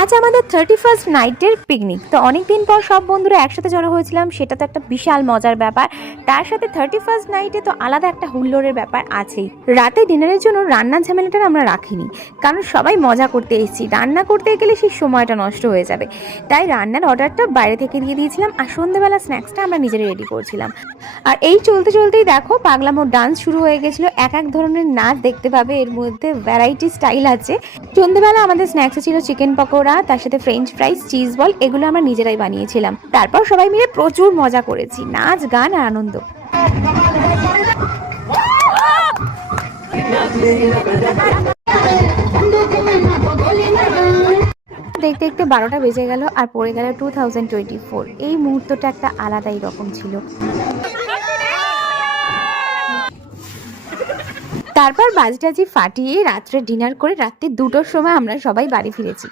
আজ আমাদের 31st নাইটের picnic. তো অনেক দিন পর সব বন্ধুরা একসাথে জড়ো হয়েছিলাম, সেটা তো একটা বিশাল মজার ব্যাপার। তার সাথে 31st নাইটে তো আলাদা একটা হুল্লোড়ের ব্যাপার আছেই। রাতে ডিনারের জন্য রান্নার ঝামেলাটা আমরা রাখিনি, কারণ সবাই মজা করতে এসেছি। রান্না করতে গেলে সেই সময়টা নষ্ট হয়ে যাবে, তাই রান্নার অর্ডারটা বাইরে থেকে দিয়ে দিয়েছিলাম, আর সন্ধ্যেবেলা স্ন্যাক্সটা আমরা নিজেরাই রেডি করছিলাম। আর এই চলতে চলতেই দেখো পাগলামোর ডান্স শুরু হয়ে গেছিলো। এক এক ধরনের নাচ দেখতে পাবে, এর মধ্যে ভ্যারাইটি স্টাইল আছে। সন্ধ্যেবেলা আমাদের স্ন্যাক্সে ছিল চিকেন পকোড়া, তার সাথে ফ্রেঞ্চ ফ্রাইজ, চিজ বল, এগুলো আমরা নিজেরাই বানিয়েছিলাম। তারপর সবাই মিলে প্রচুর মজা করেছি, নাচ গান আর আনন্দ। দেখতে দেখতে 12টা বেজে গেল আর পড়ে গেল 2024। এই মুহূর্তটা একটা আলাদাই রকম ছিল। তারপর বাজিটাজি ফাটিয়ে রাত্রে ডিনার করে রাত্রি 2টোর সময় আমরা সবাই বাড়ি ফিরেছি।